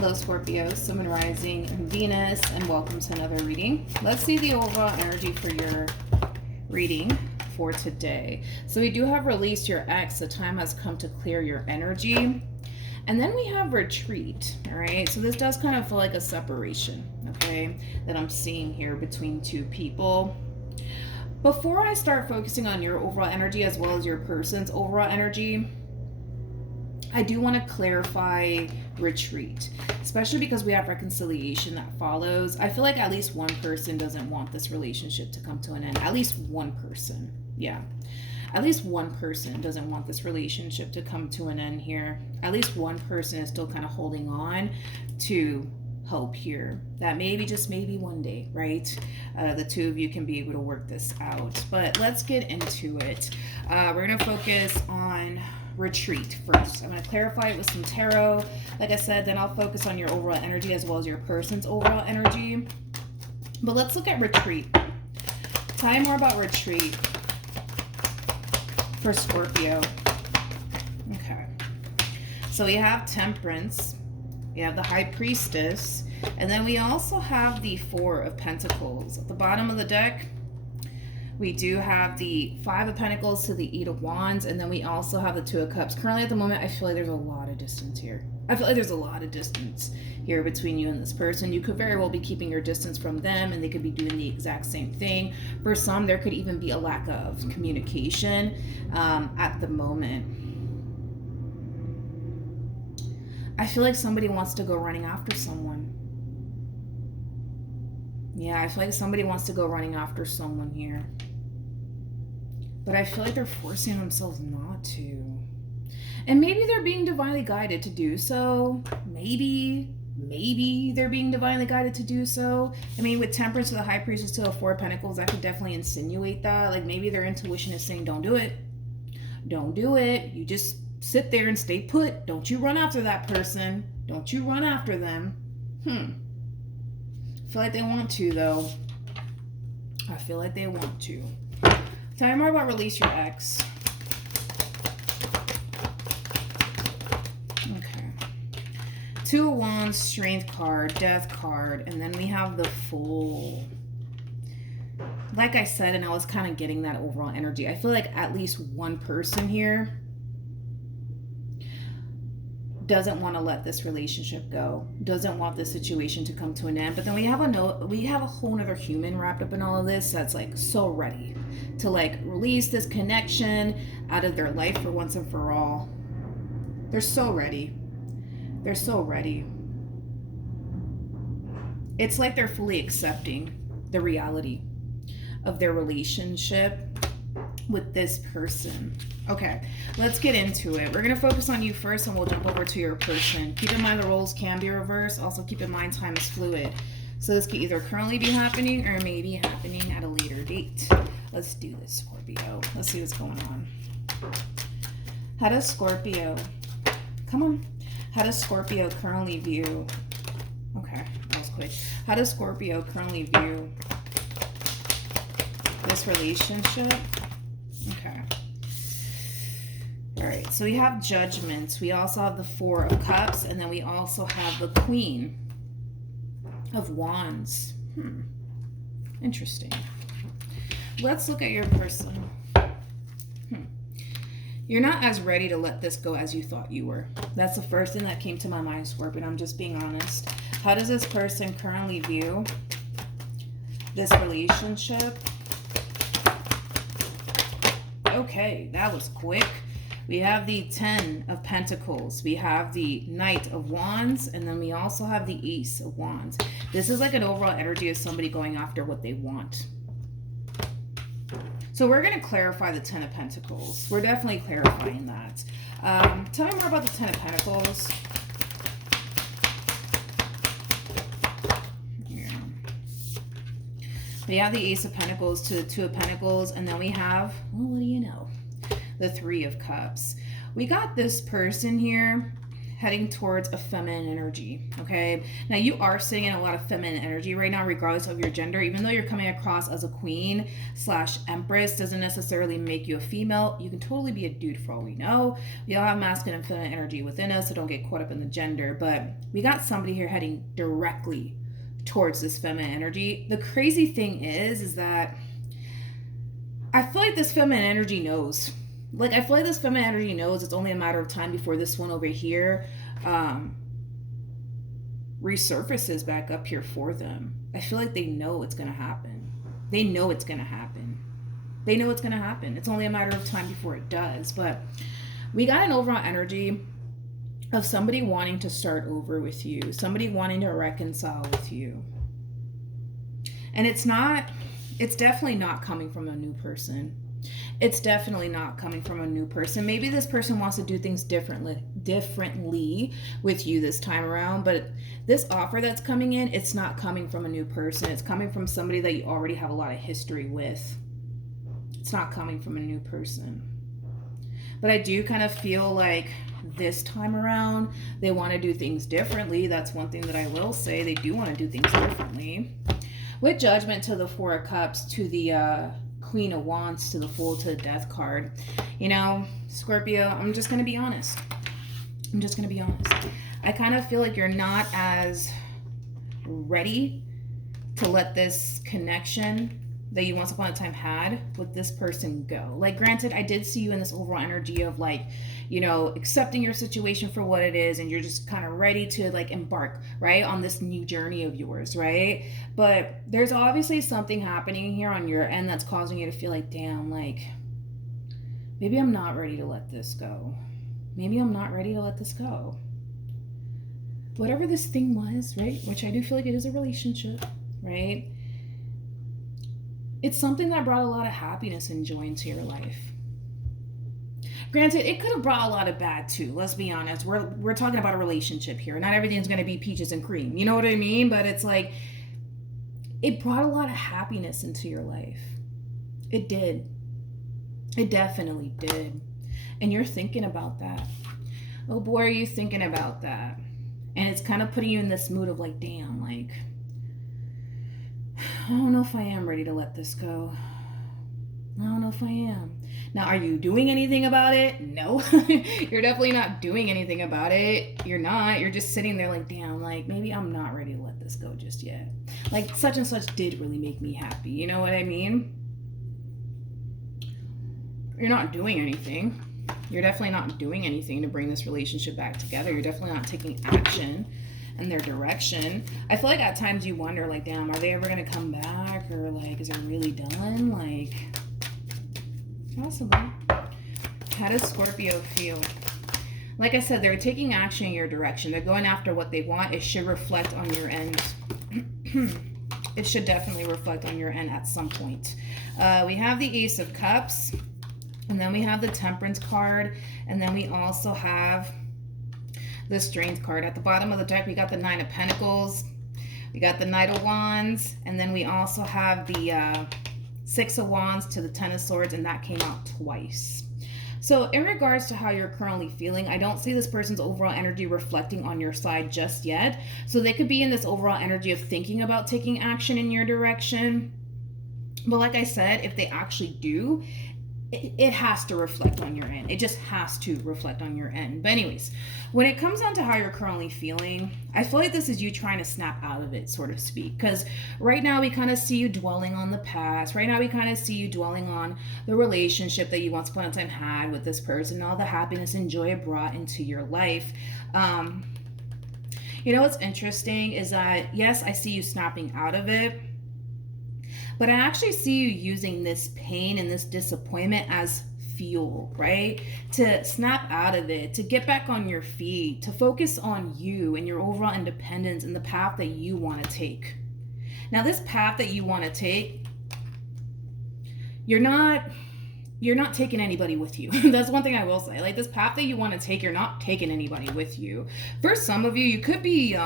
Hello Scorpio, Sun and Rising, and Venus, and welcome to another reading. Let's see the overall energy for your reading for today. So we do have release your ex. The time has come to clear your energy. And then we have retreat, all right? So this does kind of feel like a separation, okay, that I'm seeing here between two people. Before I start focusing on your overall energy as well as your person's overall energy, I do want to clarify retreat, especially because we have reconciliation that follows. I feel like at least one person doesn't want this relationship to come to an end. At least one person. Yeah. At least one person doesn't want this relationship to come to an end here. At least one person is still kind of holding on to hope here that maybe, just maybe one day, right? The two of you can be able to work this out. But let's get into it. We're going to focus on retreat first. I'm going to clarify it with some tarot. Like I said, then I'll focus on your overall energy as well as your person's overall energy. But let's look at retreat. Tell me more about retreat for Scorpio. Okay. So we have Temperance. We have the High Priestess. And then we also have the Four of Pentacles. At the bottom of the deck, we do have the Five of Pentacles to the Eight of Wands, and then we also have the Two of Cups. Currently at the moment, I feel like there's a lot of distance here. I feel like there's a lot of distance here between you and this person. You could very well be keeping your distance from them, and they could be doing the exact same thing. For some, there could even be a lack of communication at the moment. I feel like somebody wants to go running after someone. Yeah, I feel like somebody wants to go running after someone here. But I feel like they're forcing themselves not to. And maybe they're being divinely guided to do so. Maybe they're being divinely guided to do so. I mean, with Temperance to the High Priestess to the Four of Pentacles, I could definitely insinuate that. Like maybe their intuition is saying, don't do it. Don't do it. You just sit there and stay put. Don't you run after that person. Don't you run after them. I feel like they want to, though. I feel like they want to. Tell me more about release your ex. Okay. Two of Wands, Strength card, Death card, and then we have the Fool. Like I said, and I was kind of getting that overall energy, I feel like at least one person here doesn't want to let this relationship go, doesn't want this situation to come to an end. But then we have a whole other human wrapped up in all of this that's like so ready to like release this connection out of their life for once and for all. They're so ready. They're so ready. It's like they're fully accepting the reality of their relationship with this person. Okay, let's get into it. We're going to focus on you first, and we'll jump over to your person. Keep in mind the roles can be reversed. Also keep in mind time is fluid. So this could either currently be happening or maybe happening at a later date. Let's do this, Scorpio. Let's see what's going on. How does Scorpio, come on. How does Scorpio currently view, okay, that was quick. How does Scorpio currently view this relationship? Okay. All right, so we have Judgment. We also have the Four of Cups, and then we also have the Queen of Wands. Interesting. Let's look at your person. You're not as ready to let this go as you thought you were. That's the first thing that came to my mind, Scorpio, I'm just being honest. How does this person currently view this relationship? Okay, that was quick. We have the Ten of Pentacles. We have the Knight of Wands. And then we also have the Ace of Wands. This is like an overall energy of somebody going after what they want. So we're going to clarify the Ten of Pentacles. We're definitely clarifying that. Tell me more about the Ten of Pentacles. Yeah. We have the Ace of Pentacles to the Two of Pentacles. And then we have, well, what do you know? The Three of Cups. We got this person here heading towards a feminine energy, okay? Now, you are sitting in a lot of feminine energy right now, regardless of your gender. Even though you're coming across as a queen / empress, doesn't necessarily make you a female. You can totally be a dude for all we know. We all have masculine and feminine energy within us, so don't get caught up in the gender. But we got somebody here heading directly towards this feminine energy. The crazy thing is that I feel like this feminine energy knows. Like, I feel like this feminine energy knows it's only a matter of time before this one over here resurfaces back up here for them. I feel like they know it's going to happen. They know it's going to happen. They know it's going to happen. It's only a matter of time before it does. But we got an overall energy of somebody wanting to start over with you. Somebody wanting to reconcile with you. And it's definitely not coming from a new person. It's definitely not coming from a new person. Maybe this person wants to do things differently with you this time around, but this offer that's coming in, it's not coming from a new person. It's coming from somebody that you already have a lot of history with. It's not coming from a new person. But I do kind of feel like this time around, they want to do things differently. That's one thing that I will say. They do want to do things differently. With Judgment to the Four of Cups, to the Queen of Wands, to the Fool, to the Death card. You know, Scorpio, I'm just going to be honest. I kind of feel like you're not as ready to let this connection that you once upon a time had with this person go. Like, granted, I did see you in this overall energy of, like, you know, accepting your situation for what it is, and you're just kind of ready to, like, embark, right, on this new journey of yours, right? But there's obviously something happening here on your end that's causing you to feel like, damn, like, maybe I'm not ready to let this go. Maybe I'm not ready to let this go. Whatever this thing was, right, which I do feel like it is a relationship, right? It's something that brought a lot of happiness and joy into your life. Granted, it could have brought a lot of bad too. Let's be honest. We're talking about a relationship here. Not everything's going to be peaches and cream. You know what I mean? But it's like, it brought a lot of happiness into your life. It did. It definitely did. And you're thinking about that. Oh boy, are you thinking about that? And it's kind of putting you in this mood of like, damn, like, I don't know if I am ready to let this go. I don't know if I am. Now, are you doing anything about it? No. You're definitely not doing anything about it. You're not. You're just sitting there like, damn, like, maybe I'm not ready to let this go just yet. Like, such and such did really make me happy. You know what I mean? You're not doing anything. You're definitely not doing anything to bring this relationship back together. You're definitely not taking action in their direction. I feel like at times you wonder, like, damn, are they ever going to come back? Or, like, is it really done? Like, possibly. How does Scorpio feel? Like I said, they're taking action in your direction. They're going after what they want. It should reflect on your end. It should definitely reflect on your end at some point. We have the Ace of Cups. And then we have the Temperance card. And then we also have the Strength card. At the bottom of the deck, we got the Nine of Pentacles. We got the Knight of Wands. And then we also have the Six of Wands to the Ten of Swords. And that came out twice. So in regards to how you're currently feeling, I don't see this person's overall energy reflecting on your side just yet. So they could be in this overall energy of thinking about taking action in your direction. But like I said, if they actually do, it has to reflect on your end. It just has to reflect on your end. But anyways, when it comes down to how you're currently feeling, I feel like this is you trying to snap out of it, so to speak. Because right now we kind of see you dwelling on the past. Right now we kind of see you dwelling on the relationship that you once upon a time had with this person, all the happiness and joy it brought into your life. You know what's interesting is that, yes, I see you snapping out of it. But I actually see you using this pain and this disappointment as fuel, right? To snap out of it, to get back on your feet, to focus on you and your overall independence and the path that you want to take. Now, this path that you want to take, you're not taking anybody with you. That's one thing I will say. Like, this path that you want to take, you're not taking anybody with you. For some of you, you could be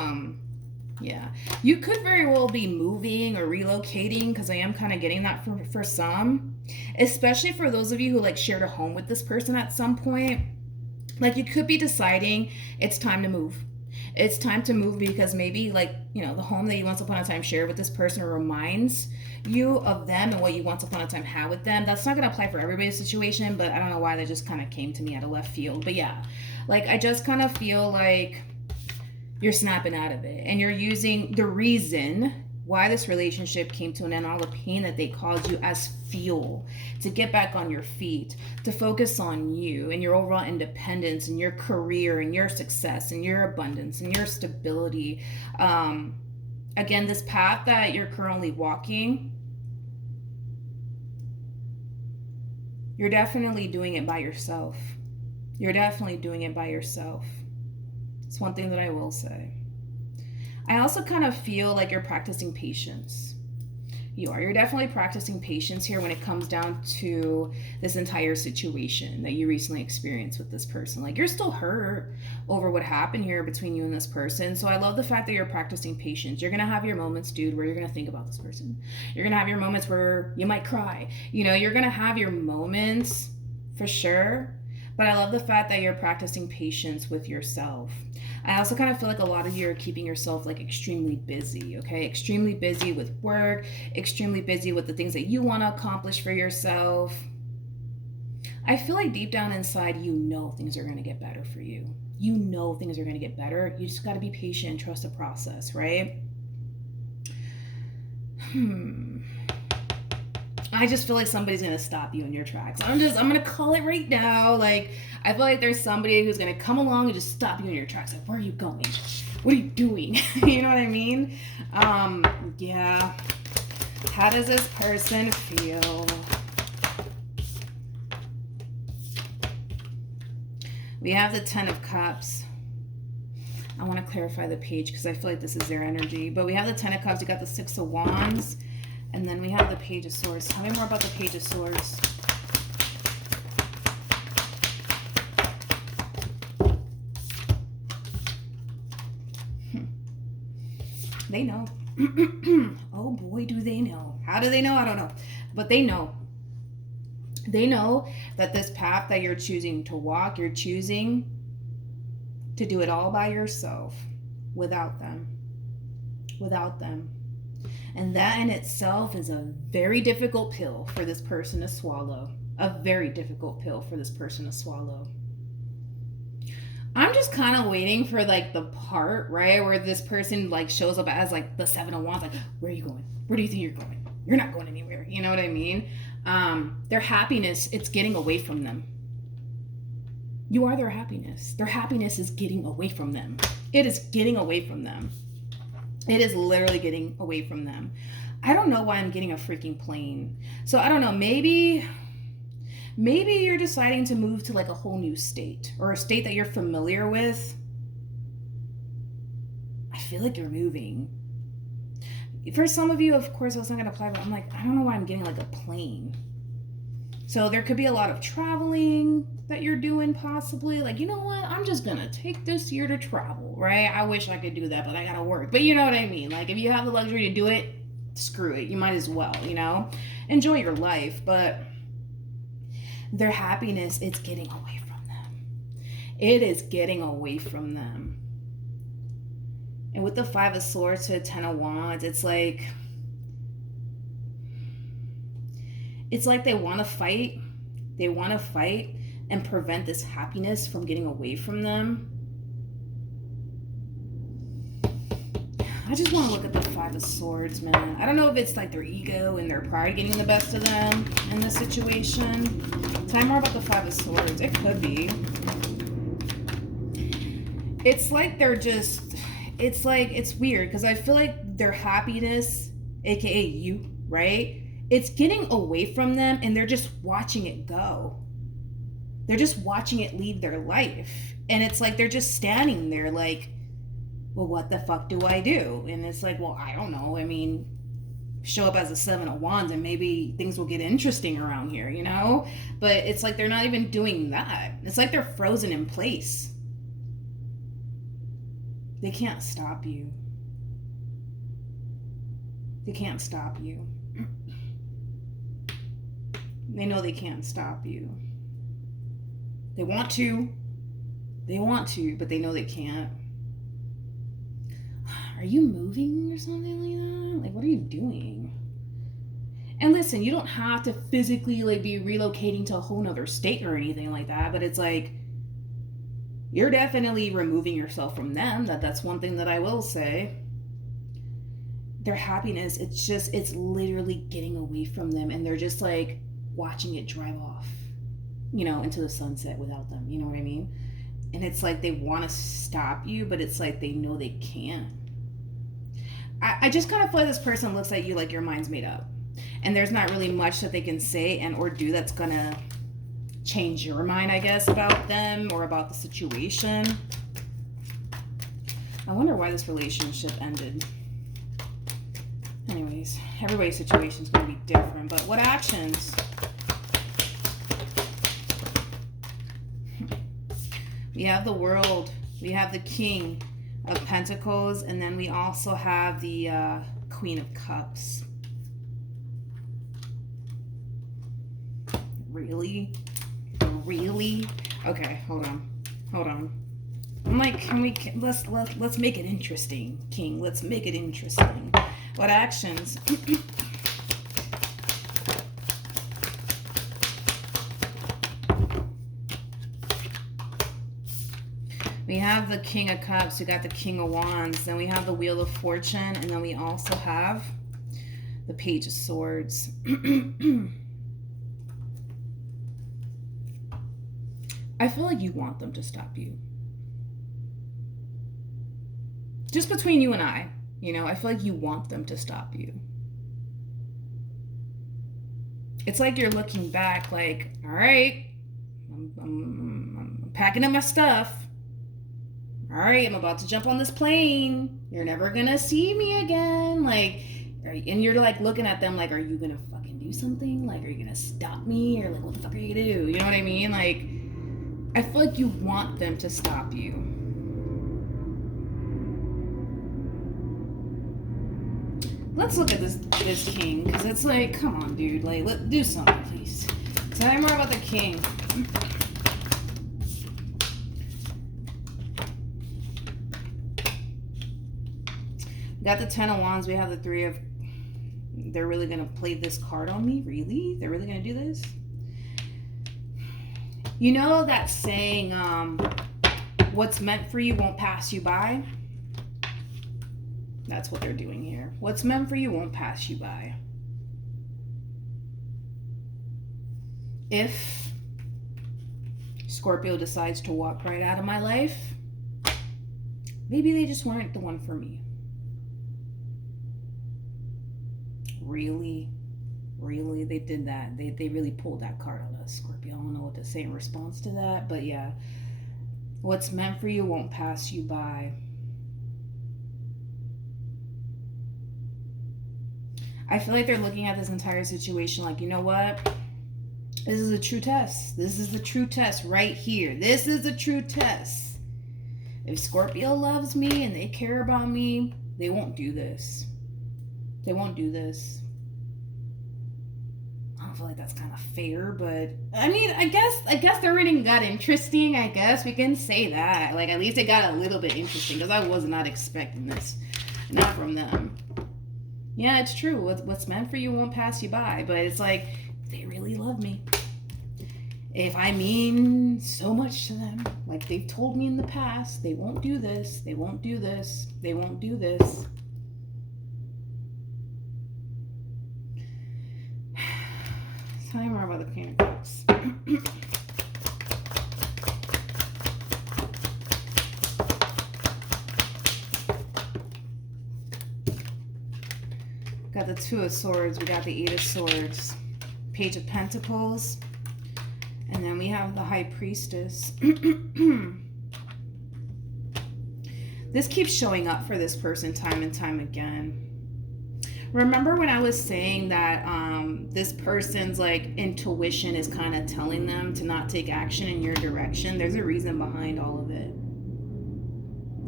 you could very well be moving or relocating, because I am kind of getting that for some, especially for those of you who like shared a home with this person at some point. Like you could be deciding it's time to move. It's time to move because maybe, like, you know, the home that you once upon a time shared with this person reminds you of them and what you once upon a time had with them. That's not going to apply for everybody's situation, but I don't know why that just kind of came to me out of left field. But yeah, like I just kind of feel like you're snapping out of it and you're using the reason why this relationship came to an end, all the pain that they caused you, as fuel to get back on your feet, to focus on you and your overall independence and your career and your success and your abundance and your stability. Again, this path that you're currently walking, you're definitely doing it by yourself. You're definitely doing it by yourself. It's one thing that I will say. I also kind of feel like you're practicing patience. You are. You're definitely practicing patience here when it comes down to this entire situation that you recently experienced with this person. Like, you're still hurt over what happened here between you and this person. So I love the fact that you're practicing patience. You're going to have your moments, dude, where you're going to think about this person. You're going to have your moments where you might cry. You know, you're going to have your moments for sure. But I love the fact that you're practicing patience with yourself. I also kind of feel like a lot of you are keeping yourself like extremely busy, okay? Extremely busy with work, extremely busy with the things that you want to accomplish for yourself. I feel like deep down inside, you know things are going to get better for you. You know things are going to get better. You just got to be patient and trust the process, right? I just feel like somebody's gonna stop you in your tracks. I'm gonna call it right now. Like, I feel like there's somebody who's gonna come along and just stop you in your tracks. Like, where are you going? What are you doing? You know what I mean? Yeah. How does this person feel? We have the 10 of Cups. I want to clarify the page because I feel like this is their energy. But we have the 10 of Cups. We got the 6 of Wands. And then we have the Page of Swords. Tell me more about the Page of Swords. They know. Oh boy, do they know. How do they know? I don't know. But they know. They know that this path that you're choosing to walk, you're choosing to do it all by yourself without them. Without them. And that in itself is a very difficult pill for this person to swallow. A very difficult pill for this person to swallow. I'm just kind of waiting for like the part, right, where this person like shows up as like the 7 of Wands. Like, where are you going? Where do you think you're going? You're not going anywhere. You know what I mean? Their happiness, it's getting away from them. You are their happiness. Their happiness is getting away from them. It is getting away from them. It is literally getting away from them. I don't know why I'm getting a freaking plane. So I don't know. Maybe you're deciding to move to like a whole new state or a state that you're familiar with. I feel like you're moving. For some of you, of course, that's not going to apply, but I'm like, I don't know why I'm getting like a plane. So there could be a lot of traveling that you're doing possibly. Like, you know what? I'm just going to take this year to travel, right? I wish I could do that, but I got to work. But you know what I mean? Like, if you have the luxury to do it, screw it. You might as well, you know? Enjoy your life. But their happiness, it's getting away from them. It is getting away from them. And with the 5 of Swords to the 10 of Wands, it's like they want to fight. They want to fight and prevent this happiness from getting away from them. I just want to look at the 5 of Swords, man. I don't know if it's like their ego and their pride getting the best of them in this situation. Tell me more about the 5 of Swords. It could be. It's like they're just... It's like, it's weird because I feel like their happiness, aka you, right? It's getting away from them and they're just watching it go. They're just watching it leave their life. And it's like they're just standing there like, well, what the fuck do I do? And it's like, well, I don't know. I mean, show up as a 7 of Wands and maybe things will get interesting around here, you know? But it's like they're not even doing that. It's like they're frozen in place. They can't stop you. They can't stop you. They know they can't stop you. They want to, They want to, but they know they can't. Are you moving or something like that? Like, what are you doing? And listen, you don't have to physically like be relocating to a whole nother state or anything like that, but it's like you're definitely removing yourself from them. That's one thing that I will say. Their happiness, it's literally getting away from them, and they're just like watching it drive off, into the sunset without them. You know what I mean? And it's like they want to stop you, but it's like they know they can't. I just kind of feel like this person looks at you like your mind's made up, and there's not really much that they can say and or do that's gonna change your mind, I guess, about them or about the situation. I wonder why this relationship ended. Anyways, everybody's situation is going to be different, but what actions? We have the World, we have the King of Pentacles, and then we also have the Queen of Cups. Really? Okay, hold on. I'm like, let's make it interesting, King. Let's make it interesting. What actions? We have the King of Cups, we got the King of Wands, then we have the Wheel of Fortune, and then we also have the Page of Swords. I feel like you want them to stop you. Just between you and I feel like you want them to stop you. It's like you're looking back like, all right, I'm packing up my stuff. All right, I'm about to jump on this plane. You're never gonna see me again. Like, and you're like looking at them like, are you gonna fucking do something? Like, are you gonna stop me? Or like, what the fuck are you gonna do? You know what I mean? Like, I feel like you want them to stop you. Let's look at this King, because it's like, come on, dude. Like, let's do something, please. Tell me more about the King. We got the Ten of Wands. We have the Three of... They're really going to play this card on me? Really? They're really going to do this? You know that saying, what's meant for you won't pass you by? That's what they're doing here. What's meant for you won't pass you by. If Scorpio decides to walk right out of my life, maybe they just weren't the one for me. Really? Really? They did that. They really pulled that card on us, Scorpio. I don't know what to say in response to that, but yeah. What's meant for you won't pass you by. I feel like they're looking at this entire situation like, you know what? This is a true test. This is the true test right here. This is a true test. If Scorpio loves me and they care about me, they won't do this. They won't do this. I don't feel like that's kind of fair, but I mean, I guess their reading got interesting. I guess we can say that. Like, at least it got a little bit interesting, because I was not expecting this. Not from them. Yeah, it's true. What's meant for you won't pass you by. But it's like, they really love me. If I mean so much to them, like they've told me in the past, they won't do this, they won't do this, they won't do this. Tell me more about the Queen of Cups. Got the Two of Swords, we got the Eight of Swords, Page of Pentacles, and then we have the High Priestess. This keeps showing up for this person time and time again. Remember when I was saying that this person's like intuition is kind of telling them to not take action in your direction? There's a reason behind all of it.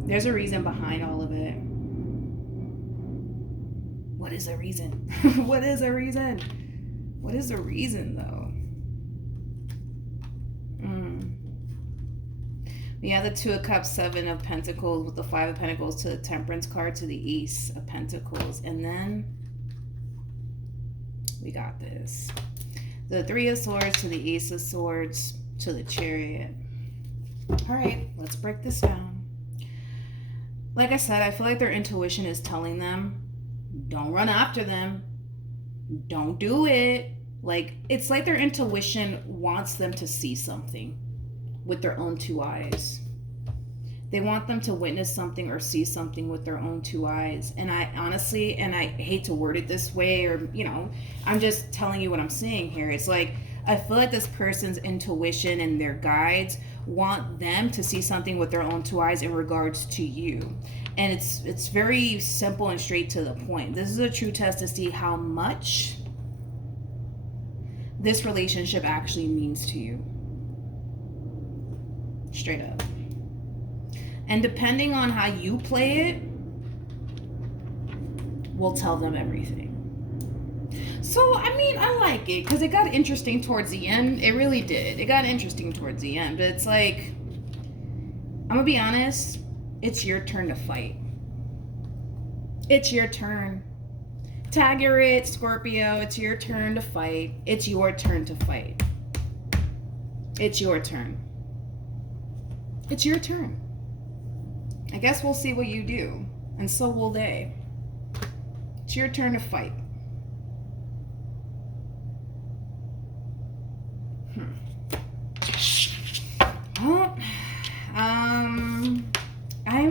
There's a reason behind all of it. What is the reason? What is the reason? What is the reason, though? We have the Two of Cups, Seven of Pentacles with the Five of Pentacles to the Temperance card to the Ace of Pentacles. And then we got this. The Three of Swords to the Ace of Swords to the Chariot. All right, let's break this down. Like I said, I feel like their intuition is telling them, don't run after them. Don't do it. Like, it's like their intuition wants them to see something with their own two eyes. They want them to witness something or see something with their own two eyes. And I honestly, and I hate to word it this way, or, you know, I'm just telling you what I'm seeing here. It's like, I feel like this person's intuition and their guides want them to see something with their own two eyes in regards to you. And it's very simple and straight to the point. This is a true test to see how much this relationship actually means to you. Straight up. And depending on how you play it, will tell them everything. So, I mean, I like it because it got interesting towards the end. It really did. It got interesting towards the end. But it's like, I'm going to be honest, it's your turn to fight. It's your turn. Tag your it, Scorpio. It's your turn to fight. It's your turn to fight. It's your turn. It's your turn. I guess we'll see what you do. And so will they. It's your turn to fight. Well, I'm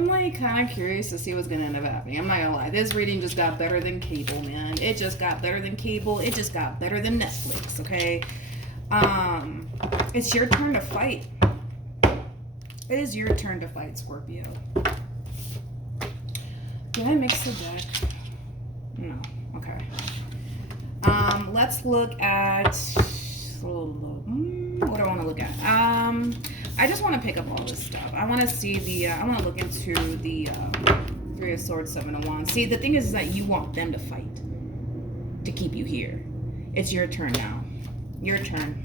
like kind of curious to see what's gonna end up happening. I'm not gonna lie. This reading just got better than cable, man. It just got better than cable. It just got better than Netflix, okay? It's your turn to fight. It is your turn to fight, Scorpio. Did I mix the deck? No. Okay. Let's look at... what do I want to look at? I just want to pick up all this stuff. I want to see the... I want to look into the Three of Swords, Seven of Wands. See, the thing is that you want them to fight to keep you here. It's your turn now. Your turn.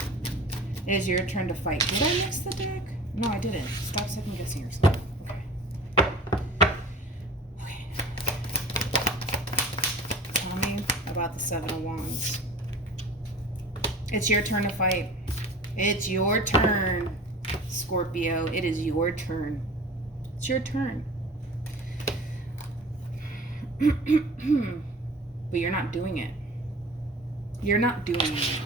It is your turn to fight. Did I mix the deck? No, I didn't. Stop second guessing yourself. Okay. Tell me about the Seven of Wands. It's your turn to fight. It's your turn, Scorpio. It is your turn. It's your turn. But you're not doing it. You're not doing it.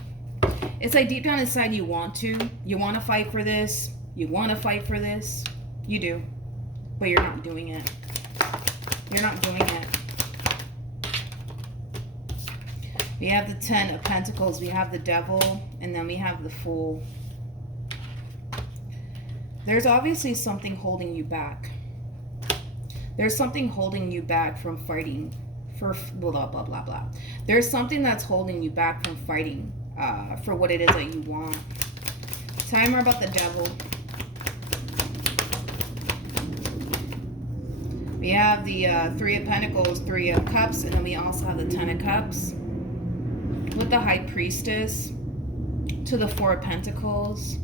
It's like deep down inside you want to. You want to fight for this. You want to fight for this. You do. But you're not doing it. You're not doing it. We have the Ten of Pentacles. We have the Devil. And then we have the Fool. There's obviously something holding you back. There's something holding you back from fighting for blah, blah, blah, blah. There's something that's holding you back from fighting for what it is that you want. Tell me more about the Devil. We have the Three of Pentacles, Three of Cups, and then we also have the Ten of Cups with the High Priestess to the Four of Pentacles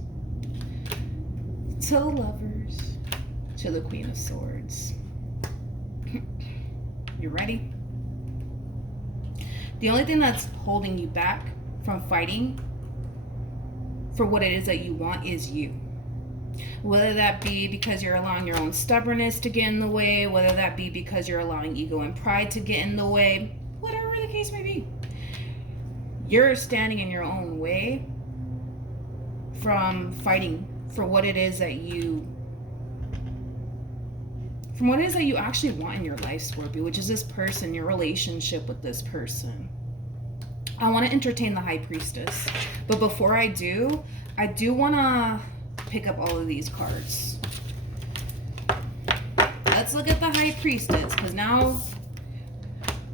to the Lovers to the Queen of Swords. You ready? The only thing that's holding you back from fighting for what it is that you want is you. Whether that be because you're allowing your own stubbornness to get in the way, whether that be because you're allowing ego and pride to get in the way, whatever the case may be. You're standing in your own way from fighting for what it is that you actually want in your life, Scorpio, which is this person, your relationship with this person. I want to entertain the High Priestess. But before I do want to pick up all of these cards. Let's look at the High Priestess, because now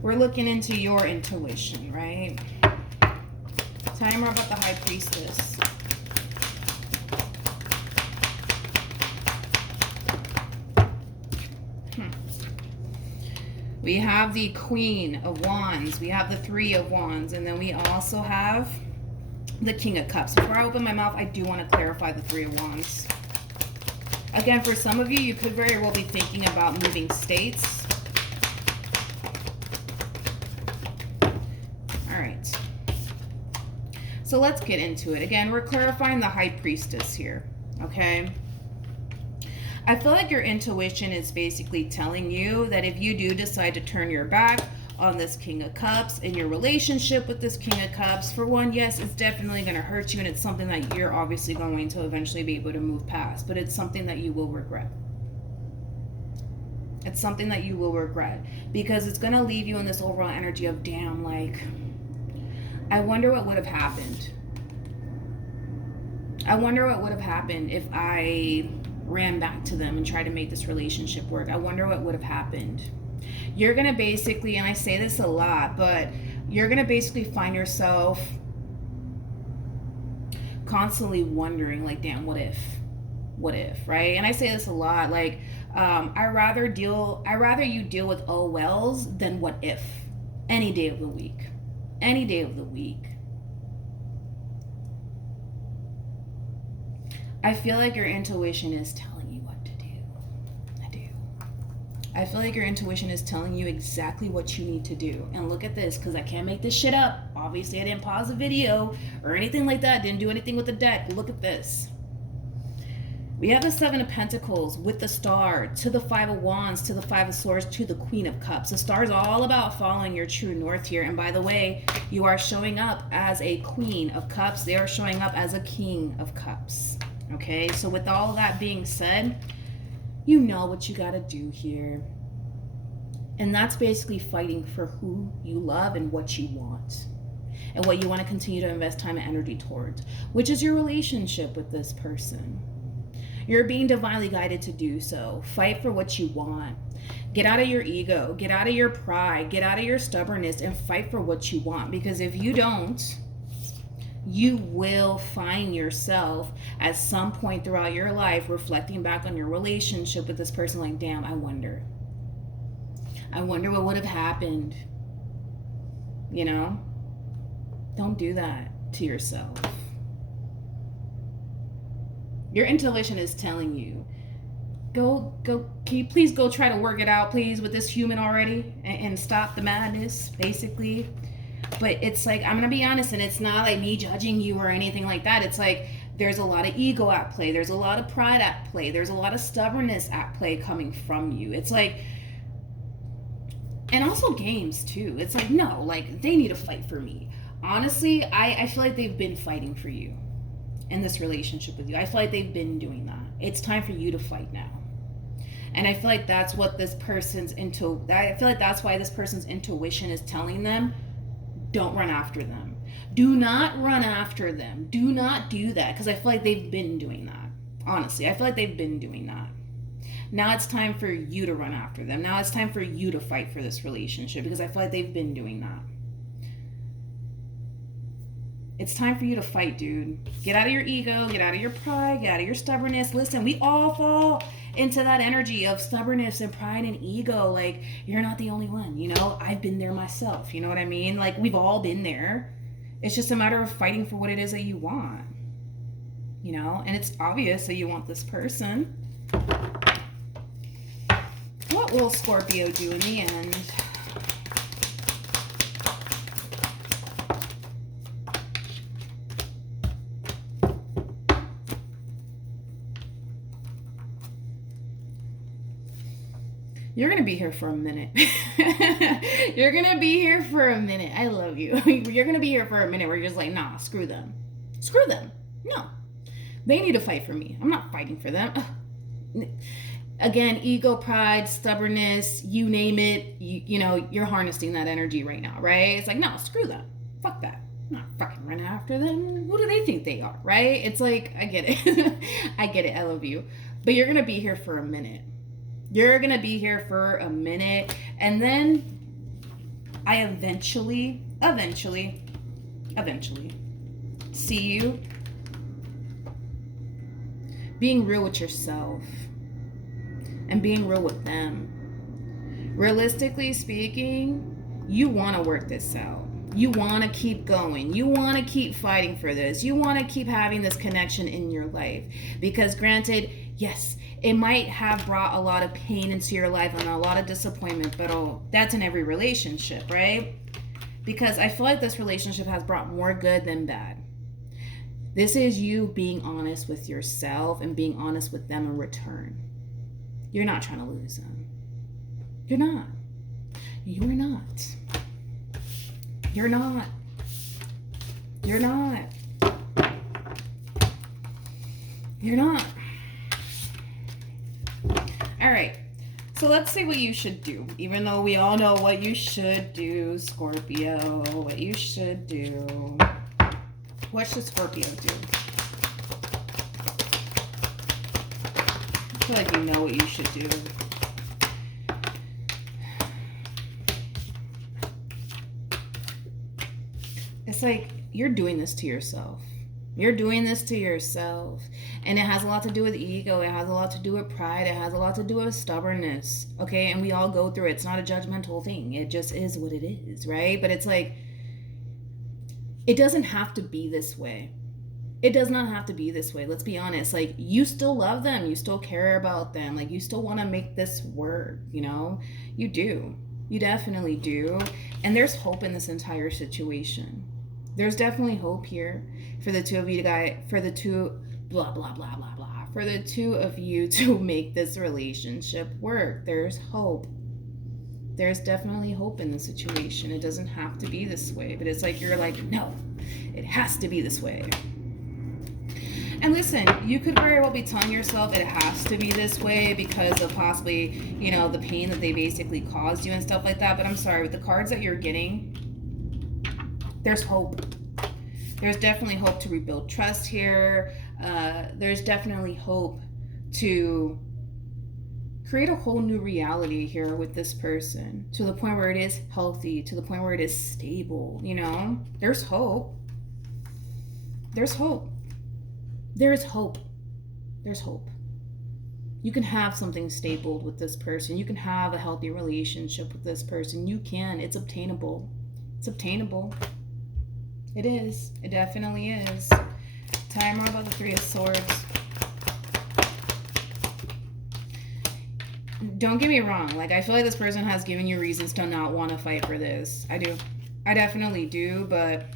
we're looking into your intuition, right? Tell me more about the High Priestess. We have the Queen of Wands. We have the Three of Wands. And then we also have the King of Cups. Before I open my mouth, I do want to clarify the Three of Wands. Again, for some of you, you could very well be thinking about moving states. All right. So let's get into it. Again, we're clarifying the High Priestess here, okay? I feel like your intuition is basically telling you that if you do decide to turn your back on this King of Cups in your relationship with this King of Cups, for one, yes, it's definitely going to hurt you, and it's something that you're obviously going to eventually be able to move past, but it's something that you will regret. It's something that you will regret, because it's going to leave you in this overall energy of, damn, like, I wonder what would have happened. I wonder what would have happened if I ran back to them and tried to make this relationship work. I wonder what would have happened. You're going to basically, and I say this a lot, but you're going to basically find yourself constantly wondering, like, damn, what if, right? And I say this a lot, like, I rather you deal with oh wells than what if, any day of the week. I feel like your intuition is telling you what to do. I feel like your intuition is telling you exactly what you need to do. And look at this, because I can't make this shit up. Obviously, I didn't pause the video or anything like that. Didn't do anything with the deck. Look at this. We have the Seven of Pentacles with the Star, to the Five of Wands, to the Five of Swords, to the Queen of Cups. The Star is all about following your true north here. And by the way, you are showing up as a Queen of Cups. They are showing up as a King of Cups. Okay, so with all of that being said, you know what you got to do here. And that's basically fighting for who you love and what you want. And what you want to continue to invest time and energy towards, which is your relationship with this person. You're being divinely guided to do so. Fight for what you want. Get out of your ego. Get out of your pride. Get out of your stubbornness and fight for what you want. Because if you don't, you will find yourself at some point throughout your life reflecting back on your relationship with this person like, damn, I wonder what would have happened. You know? Don't do that to yourself. Your intuition is telling you, go, can you please go try to work it out, please, with this human already and stop the madness, basically. But it's like, I'm going to be honest, and it's not like me judging you or anything like that. It's like, there's a lot of ego at play. There's a lot of pride at play. There's a lot of stubbornness at play coming from you. It's like, and also games too. It's like, no, like, they need to fight for me. Honestly, I feel like they've been fighting for you in this relationship with you. I feel like they've been doing that. It's time for you to fight now. And I feel like that's what this person's I feel like that's why this person's intuition is telling them, don't run after them. Do not run after them. Do not do that, because I feel like they've been doing that. Honestly, I feel like they've been doing that. Now it's time for you to run after them. Now it's time for you to fight for this relationship, because I feel like they've been doing that. It's time for you to fight, dude. Get out of your ego, get out of your pride, get out of your stubbornness. Listen, we all fall into that energy of stubbornness and pride and ego. Like, you're not the only one, you know? I've been there myself, you know what I mean? Like, we've all been there. It's just a matter of fighting for what it is that you want, you know? And it's obvious that you want this person. What will Scorpio do in the end? You're going to be here for a minute. You're going to be here for a minute. I love you. You're going to be here for a minute where you're just like, nah, screw them. Screw them. No. They need to fight for me. I'm not fighting for them. Again, ego, pride, stubbornness, you name it. You know, you're harnessing that energy right now, right? It's like, no, screw them. Fuck that. I'm not fucking running after them. Who do they think they are, right? It's like, I get it. I get it. I love you. But you're going to be here for a minute. You're going to be here for a minute. And then I eventually see you being real with yourself and being real with them. Realistically speaking, you want to work this out. You want to keep going. You want to keep fighting for this. You want to keep having this connection in your life. Because granted, yes, it might have brought a lot of pain into your life and a lot of disappointment, but that's in every relationship, right? Because I feel like this relationship has brought more good than bad. This is you being honest with yourself and being honest with them in return. You're not trying to lose them. You're not. You're not. You're not. You're not. You're not. All right. So let's see what you should do. Even though we all know what you should do, Scorpio. What you should do. What should Scorpio do? I feel like you know what you should do. It's like you're doing this to yourself. You're doing this to yourself. And it has a lot to do with ego. It has a lot to do with pride. It has a lot to do with stubbornness. Okay? And we all go through it. It's not a judgmental thing. It just is what it is, right? But it's like, it doesn't have to be this way. It does not have to be this way. Let's be honest. Like, you still love them. You still care about them. Like, you still want to make this work, you know? You do. You definitely do. And there's hope in this entire situation. There's definitely hope here for the two of you for the two of you to make this relationship work. There's hope. There's definitely hope in the situation. It doesn't have to be this way, but it's like you're like, no, it has to be this way. And listen, you could very well be telling yourself it has to be this way because of possibly, you know, the pain that they basically caused you and stuff like that. But I'm sorry, with the cards that you're getting, there's hope. There's definitely hope to rebuild trust here. There's definitely hope to create a whole new reality here with this person to the point where it is healthy, to the point where it is stable, you know? There's hope. There's hope. There's hope. There's hope. You can have something stable with this person. You can have a healthy relationship with this person. You can. It's obtainable. It's obtainable. It is. It definitely is. Time more about the Three of Swords. Don't get me wrong. Like, I feel like this person has given you reasons to not want to fight for this. I do. I definitely do, but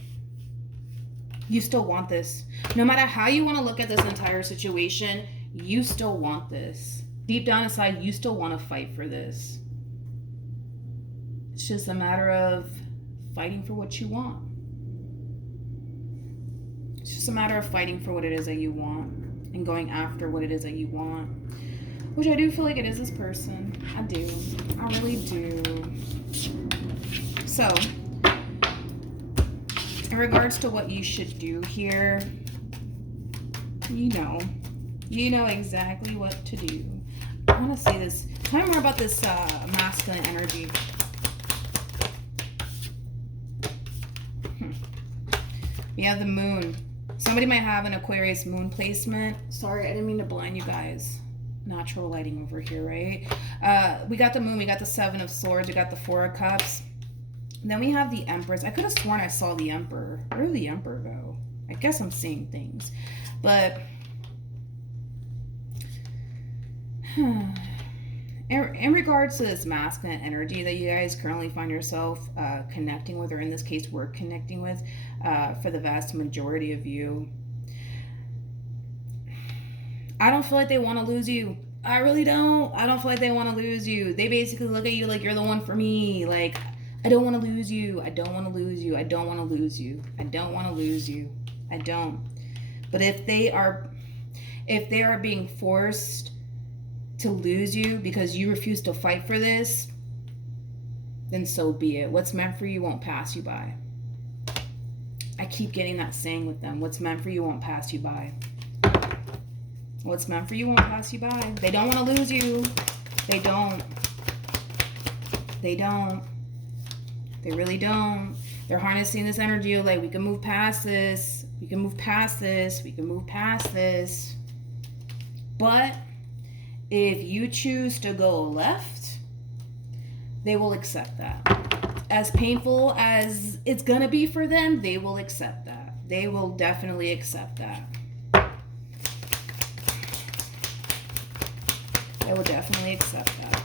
you still want this. No matter how you want to look at this entire situation, you still want this. Deep down inside, you still want to fight for this. It's just a matter of fighting for what you want. It's just a matter of fighting for what it is that you want and going after what it is that you want. Which I do feel like it is this person. I do. I really do. So, in regards to what you should do here, you know exactly what to do. I want to say this. Tell me more about this masculine energy. We have the moon. Somebody might have an Aquarius moon placement. Sorry, I didn't mean to blind you guys. Natural lighting over here, right? We got the moon, we got the Seven of Swords, we got the Four of Cups. And then we have the Empress. I could have sworn I saw the Emperor. Where did the Emperor go? I guess I'm seeing things. But in regards to this masculine energy that you guys currently find yourself connecting with, or in this case, we're connecting with, for the vast majority of you, I don't feel like they want to lose you. I really don't. I don't feel like they want to lose you. They basically look at you like you're the one for me. Like, I don't want to lose you. I don't want to lose you. I don't want to lose you. I don't want to lose you. I don't. But if they are being forced to lose you because you refuse to fight for this, then so be it. What's meant for you won't pass you by. I keep getting that saying with them. What's meant for you won't pass you by. What's meant for you won't pass you by. They don't want to lose you. They don't. They don't. They really don't. They're harnessing this energy of like, we can move past this. We can move past this. We can move past this. But if you choose to go left, they will accept that. As painful as it's going to be for them, they will accept that. They will definitely accept that. They will definitely accept that.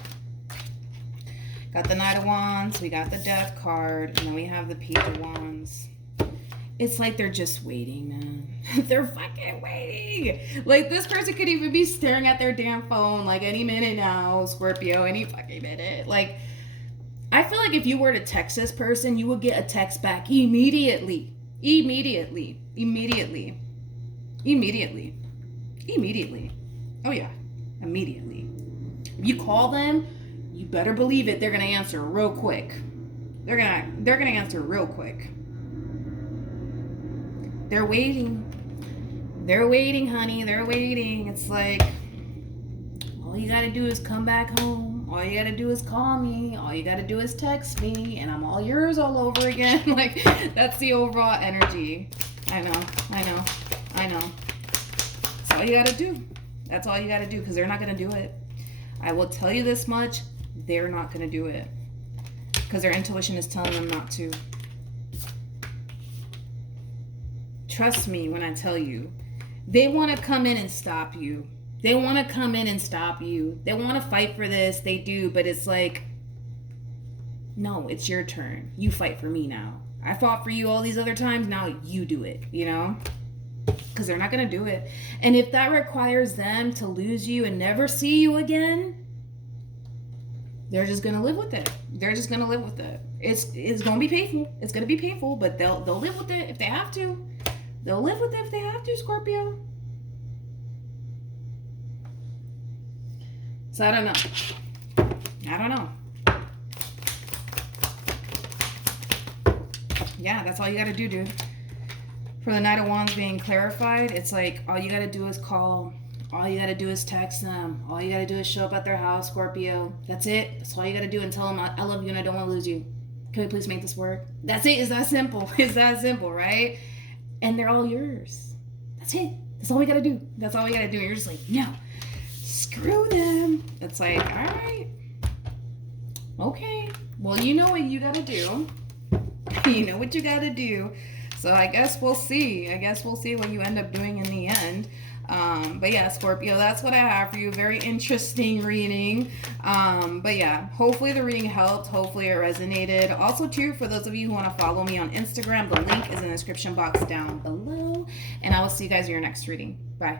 Got the Knight of Wands, we got the Death card, and then we have the Page of Wands. It's like they're just waiting, man. They're fucking waiting. Like, this person could even be staring at their damn phone like any minute now, Scorpio, any fucking minute. Like, I feel like if you were to text this person, you would get a text back immediately. Immediately. Immediately. Immediately. Immediately. Oh, yeah. Immediately. If you call them, you better believe it, they're going to answer real quick. They're gonna answer real quick. They're waiting. They're waiting, honey. They're waiting. It's like, all you gotta do is come back home. All you gotta do is call me. All you gotta do is text me, and I'm all yours all over again. Like, that's the overall energy. I know. That's all you gotta do. That's all you gotta do, because they're not gonna do it. I will tell you this much. They're not gonna do it. Because their intuition is telling them not to. Trust me when I tell you. They want to come in and stop you. They want to come in and stop you. They want to fight for this. They do. But it's like, no, it's your turn. You fight for me now. I fought for you all these other times. Now you do it, you know? Because they're not going to do it. And if that requires them to lose you and never see you again, they're just going to live with it. They're just going to live with it. It's going to be painful. It's going to be painful, but they'll live with it if they have to. They'll live with it if they have to, Scorpio. So I don't know. Yeah, that's all you got to do, dude. For the Knight of Wands being clarified, it's like all you got to do is call. All you got to do is text them. All you got to do is show up at their house, Scorpio. That's it. That's all you got to do, and tell them, I love you and I don't want to lose you. Can we please make this work? That's it. It's that simple. It's that simple, right? And they're all yours. That's it. That's all we got to do. That's all we got to do. And you're just like, no, screw them. It's like, all right. Okay. Well, you know what you got to do. You know what you got to do. So I guess we'll see. I guess we'll see what you end up doing in the end. But yeah, Scorpio, that's what I have for you. Very interesting reading. But yeah, hopefully the reading helped. Hopefully it resonated. Also, too, for those of you who want to follow me on Instagram, the link is in the description box down below. And I will see you guys in your next reading. Bye.